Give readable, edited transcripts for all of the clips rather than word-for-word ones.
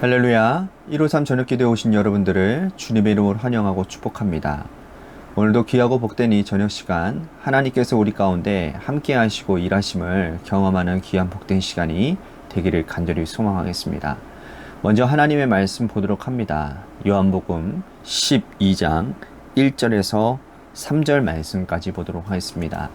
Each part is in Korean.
할렐루야. 153 저녁기도에 오신 여러분들을 주님의 이름으로 환영하고 축복합니다. 오늘도 귀하고 복된 이 저녁 시간 하나님께서 우리 가운데 함께 하시고 일하심을 경험하는 귀한 복된 시간이 되기를 간절히 소망하겠습니다. 먼저 하나님의 말씀 보도록 합니다. 요한복음 12장 1절에서 3절 말씀까지 보도록 하겠습니다.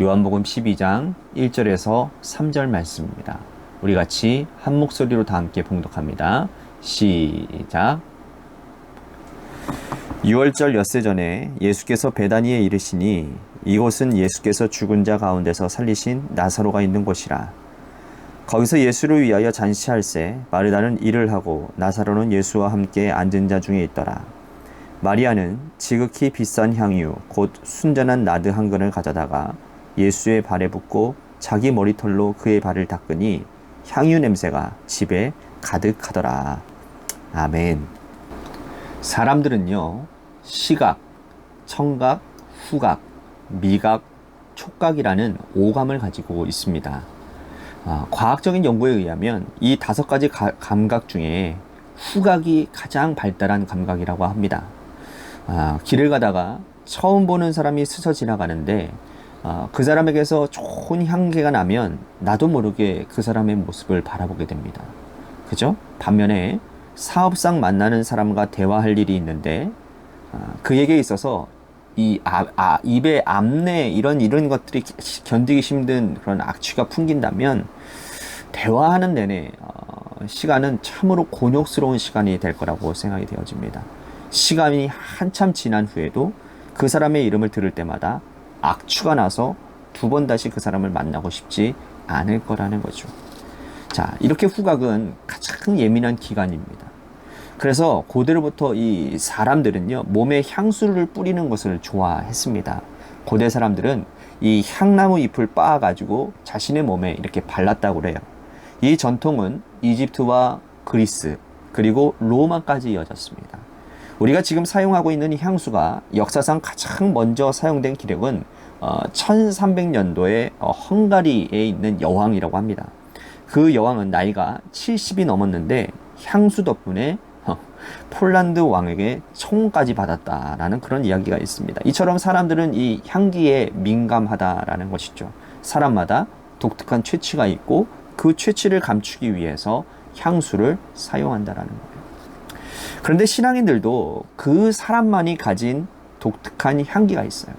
요한복음 12장 1절에서 3절 말씀입니다. 우리 같이 한 목소리로 다 함께 봉독합니다. 시작. 6월절 엿새 전에 예수께서 베다니에 이르시니 이곳은 예수께서 죽은 자 가운데서 살리신 나사로가 있는 곳이라. 거기서 예수를 위하여 잔치할새 마르다는 일을 하고 나사로는 예수와 함께 앉은 자 중에 있더라. 마리아는 지극히 비싼 향유 곧 순전한 나드 한 근을 가져다가 예수의 발에 붓고 자기 머리털로 그의 발을 닦으니 향유 냄새가 집에 가득하더라. 아멘. 사람들은요, 시각, 청각, 후각, 미각, 촉각이라는 오감을 가지고 있습니다. 과학적인 연구에 의하면 이 5가지 감각 중에 후각이 가장 발달한 감각이라고 합니다. 길을 가다가 처음 보는 사람이 스쳐 지나가는데 그 사람에게서 좋은 향기가 나면 나도 모르게 그 사람의 모습을 바라보게 됩니다. 그죠? 반면에 사업상 만나는 사람과 대화할 일이 있는데 그에게 있어서 이 입의 암내 이런 것들이 견디기 힘든 그런 악취가 풍긴다면 대화하는 내내 시간은 참으로 곤욕스러운 시간이 될 거라고 생각이 되어집니다. 시간이 한참 지난 후에도 그 사람의 이름을 들을 때마다 악취가 나서 2번 다시 그 사람을 만나고 싶지 않을 거라는 거죠. 자, 이렇게 후각은 가장 예민한 기관입니다. 그래서 고대로부터 이 사람들은요, 몸에 향수를 뿌리는 것을 좋아했습니다. 고대 사람들은 이 향나무 잎을 빻아가지고 자신의 몸에 이렇게 발랐다고 그래요. 이 전통은 이집트와 그리스 그리고 로마까지 이어졌습니다. 우리가 지금 사용하고 있는 이 향수가 역사상 가장 먼저 사용된 기록은 1300년도에 헝가리에 있는 여왕이라고 합니다. 그 여왕은 나이가 70이 넘었는데 향수 덕분에 폴란드 왕에게 청혼까지 받았다라는 그런 이야기가 있습니다. 이처럼 사람들은 이 향기에 민감하다라는 것이죠. 사람마다 독특한 취취가 있고 그 취취를 감추기 위해서 향수를 사용한다라는 거예요. 그런데 신앙인들도 그 사람만이 가진 독특한 향기가 있어요.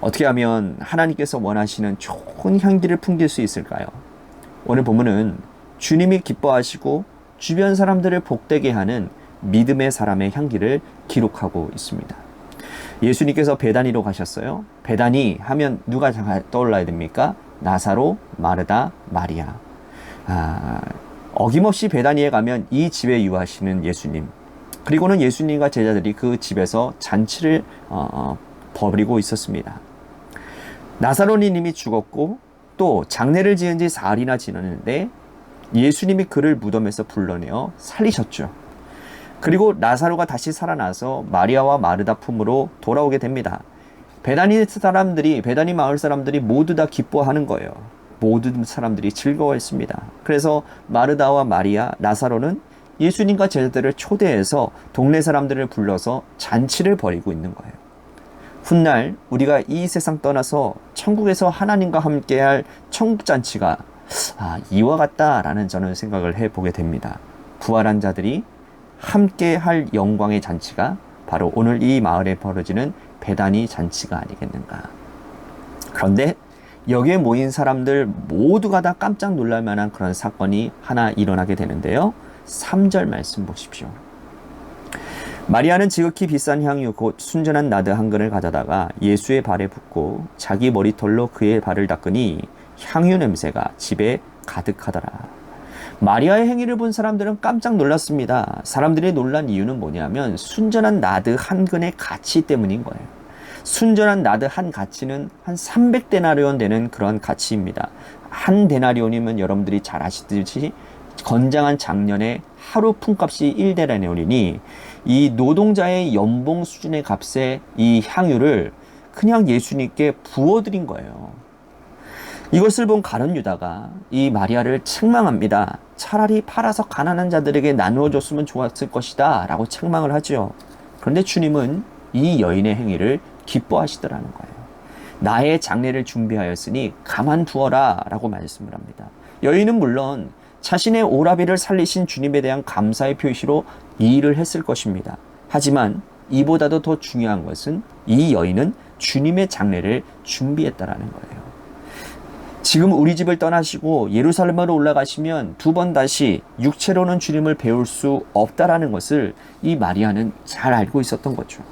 어떻게 하면 하나님께서 원하시는 좋은 향기를 풍길 수 있을까요? 오늘 본문은 주님이 기뻐하시고 주변 사람들을 복되게 하는 믿음의 사람의 향기를 기록하고 있습니다. 예수님께서 베다니로 가셨어요. 베다니 하면 누가 떠올라야 됩니까? 나사로, 마르다, 마리아. 어김없이 베다니에 가면 이 집에 유하시는 예수님, 그리고는 예수님과 제자들이 그 집에서 잔치를 벌이고 있었습니다. 나사로니님이 죽었고 또 장례를 지은 지 사흘이나 지났는데 예수님이 그를 무덤에서 불러내어 살리셨죠. 그리고 나사로가 다시 살아나서 마리아와 마르다 품으로 돌아오게 됩니다. 베다니 마을 사람들이 모두 다 기뻐하는 거예요. 모든 사람들이 즐거워했습니다. 그래서 마르다와 마리아, 나사로는 예수님과 제자들을 초대해서 동네 사람들을 불러서 잔치를 벌이고 있는 거예요. 훗날 우리가 이 세상 떠나서 천국에서 하나님과 함께할 천국잔치가 이와 같다라는 저는 생각을 해보게 됩니다. 부활한 자들이 함께할 영광의 잔치가 바로 오늘 이 마을에 벌어지는 베다니 잔치가 아니겠는가. 그런데 여기에 모인 사람들 모두가 다 깜짝 놀랄 만한 그런 사건이 하나 일어나게 되는데요. 3절 말씀 보십시오. 마리아는 지극히 비싼 향유 곧 순전한 나드 한 근을 가져다가 예수의 발에 붓고 자기 머리털로 그의 발을 닦으니 향유 냄새가 집에 가득하더라. 마리아의 행위를 본 사람들은 깜짝 놀랐습니다. 사람들이 놀란 이유는 뭐냐면 순전한 나드 한 근의 가치 때문인 거예요. 순전한 나드 한 가치는 한 300데나리온 되는 그런 가치입니다. 한 데나리온이면 여러분들이 잘 아시듯이 건장한 장년의 하루 품값이 1데나리온이니 이 노동자의 연봉 수준의 값에 이 향유를 그냥 예수님께 부어드린 거예요. 이것을 본 가룟 유다가 이 마리아를 책망합니다. 차라리 팔아서 가난한 자들에게 나누어 줬으면 좋았을 것이다 라고 책망을 하죠. 그런데 주님은 이 여인의 행위를 기뻐하시더라는 거예요. 나의 장례를 준비하였으니 가만두어라 라고 말씀을 합니다. 여인은 물론 자신의 오라비를 살리신 주님에 대한 감사의 표시로 이 일을 했을 것입니다. 하지만 이보다도 더 중요한 것은 이 여인은 주님의 장례를 준비했다라는 거예요. 지금 우리 집을 떠나시고 예루살렘으로 올라가시면 두 번 다시 육체로는 주님을 배울 수 없다라는 것을 이 마리아는 잘 알고 있었던 거죠.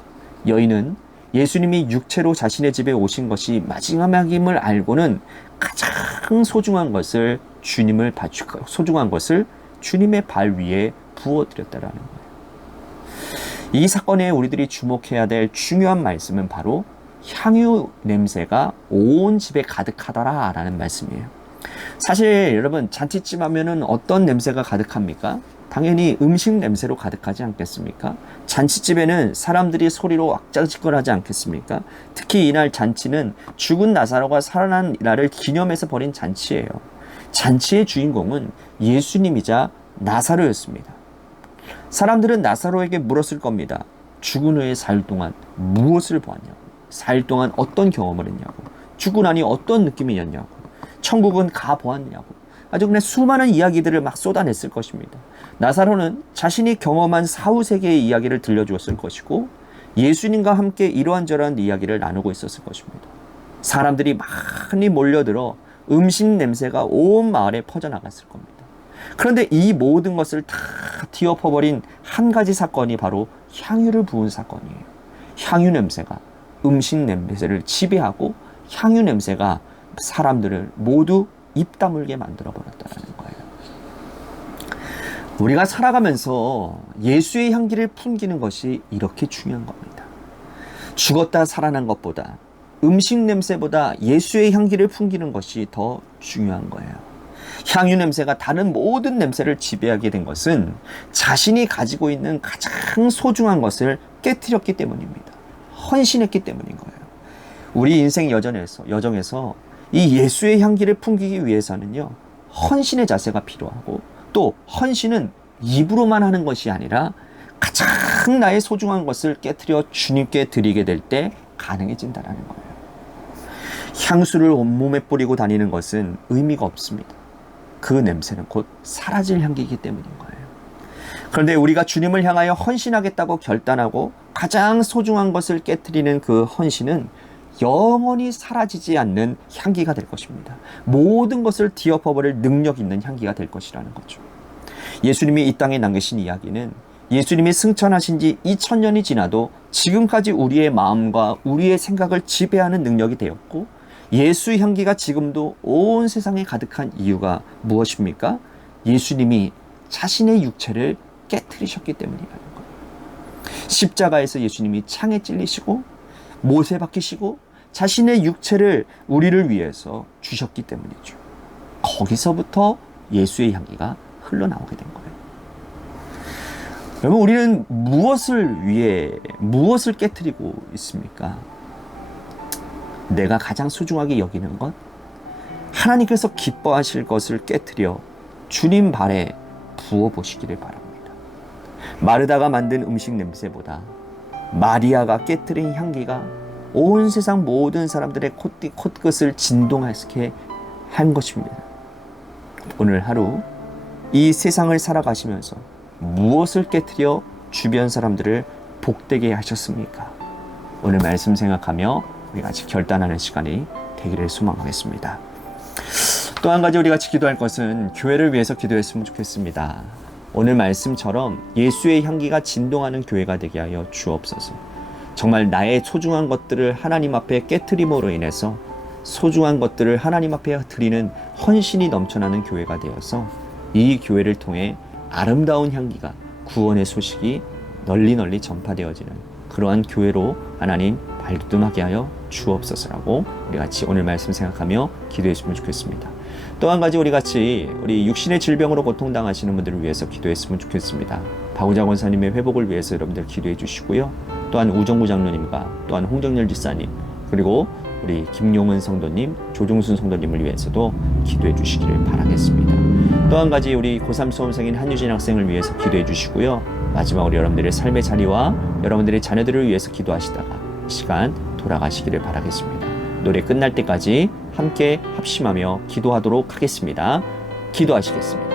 여인은 예수님이 육체로 자신의 집에 오신 것이 마지막임을 알고는 가장 소중한 것을 주님의 발 위에 부어드렸다라는 거예요. 이 사건에 우리들이 주목해야 될 중요한 말씀은 바로 향유 냄새가 온 집에 가득하더라 라는 말씀이에요. 사실 여러분, 잔치집 하면은 어떤 냄새가 가득합니까? 당연히 음식 냄새로 가득하지 않겠습니까? 잔치집에는 사람들이 소리로 왁자지껄하지 않겠습니까? 특히 이날 잔치는 죽은 나사로가 살아난 날을 기념해서 벌인 잔치예요. 잔치의 주인공은 예수님이자 나사로였습니다. 사람들은 나사로에게 물었을 겁니다. 죽은 후에 사흘 동안 무엇을 보았냐고, 사흘 동안 어떤 경험을 했냐고, 죽고 나니 어떤 느낌이었냐고, 천국은 가보았냐고, 아주 그냥 수많은 이야기들을 막 쏟아냈을 것입니다. 나사로는 자신이 경험한 사후세계의 이야기를 들려주었을 것이고, 예수님과 함께 이러한저러한 이야기를 나누고 있었을 것입니다. 사람들이 많이 몰려들어 음식 냄새가 온 마을에 퍼져나갔을 겁니다. 그런데 이 모든 것을 다 뒤엎어버린 한 가지 사건이 바로 향유를 부은 사건이에요. 향유 냄새가 음식 냄새를 지배하고 향유 냄새가 사람들을 모두 입 다물게 만들어버렸다는 거예요. 우리가 살아가면서 예수의 향기를 풍기는 것이 이렇게 중요한 겁니다. 죽었다 살아난 것보다, 음식 냄새보다 예수의 향기를 풍기는 것이 더 중요한 거예요. 향유 냄새가 다른 모든 냄새를 지배하게 된 것은 자신이 가지고 있는 가장 소중한 것을 깨트렸기 때문입니다. 헌신했기 때문인 거예요. 우리 인생 여정에서 이 예수의 향기를 풍기기 위해서는요, 헌신의 자세가 필요하고, 또 헌신은 입으로만 하는 것이 아니라 가장 나의 소중한 것을 깨트려 주님께 드리게 될 때 가능해진다는 거예요. 향수를 온몸에 뿌리고 다니는 것은 의미가 없습니다. 그 냄새는 곧 사라질 향기이기 때문인 거예요. 그런데 우리가 주님을 향하여 헌신하겠다고 결단하고 가장 소중한 것을 깨트리는 그 헌신은 영원히 사라지지 않는 향기가 될 것입니다. 모든 것을 뒤엎어버릴 능력 있는 향기가 될 것이라는 거죠. 예수님이 이 땅에 남기신 이야기는 예수님이 승천하신 지 2000년이 지나도 지금까지 우리의 마음과 우리의 생각을 지배하는 능력이 되었고, 예수 향기가 지금도 온 세상에 가득한 이유가 무엇입니까? 예수님이 자신의 육체를 깨트리셨기 때문이라는 거예요. 십자가에서 예수님이 창에 찔리시고 못에 박히시고 자신의 육체를 우리를 위해서 주셨기 때문이죠. 거기서부터 예수의 향기가 흘러나오게 된 거예요. 여러분, 우리는 무엇을 깨트리고 있습니까? 내가 가장 소중하게 여기는 것, 하나님께서 기뻐하실 것을 깨트려 주님 발에 부어보시기를 바랍니다. 마르다가 만든 음식 냄새보다 마리아가 깨트린 향기가 온 세상 모든 사람들의 코끝을 진동하게 한 것입니다. 오늘 하루 이 세상을 살아가시면서 무엇을 깨트려 주변 사람들을 복되게 하셨습니까? 오늘 말씀 생각하며 우리 같이 결단하는 시간이 되기를 소망하겠습니다. 또 한 가지 우리 같이 기도할 것은 교회를 위해서 기도했으면 좋겠습니다. 오늘 말씀처럼 예수의 향기가 진동하는 교회가 되게 하여 주옵소서. 정말 나의 소중한 것들을 하나님 앞에 깨트림으로 인해서 소중한 것들을 하나님 앞에 드리는 헌신이 넘쳐나는 교회가 되어서 이 교회를 통해 아름다운 향기가, 구원의 소식이 널리 전파되어지는 그러한 교회로 하나님 발돋움하게 하여 주옵소서라고 우리 같이 오늘 말씀 생각하며 기도했으면 좋겠습니다. 또 한 가지 우리 같이 우리 육신의 질병으로 고통당하시는 분들을 위해서 기도했으면 좋겠습니다. 박우자 권사님의 회복을 위해서 여러분들 기도해 주시고요. 또한 우정구 장로님과 또한 홍정열 집사님, 그리고 우리 김용은 성도님, 조종순 성도님을 위해서도 기도해 주시기를 바라겠습니다. 또 한 가지 우리 고3 수험생인 한유진 학생을 위해서 기도해 주시고요. 마지막으로 여러분들의 삶의 자리와 여러분들의 자녀들을 위해서 기도하시다가 시간 돌아가시기를 바라겠습니다. 노래 끝날 때까지 함께 합심하며 기도하도록 하겠습니다. 기도하시겠습니다.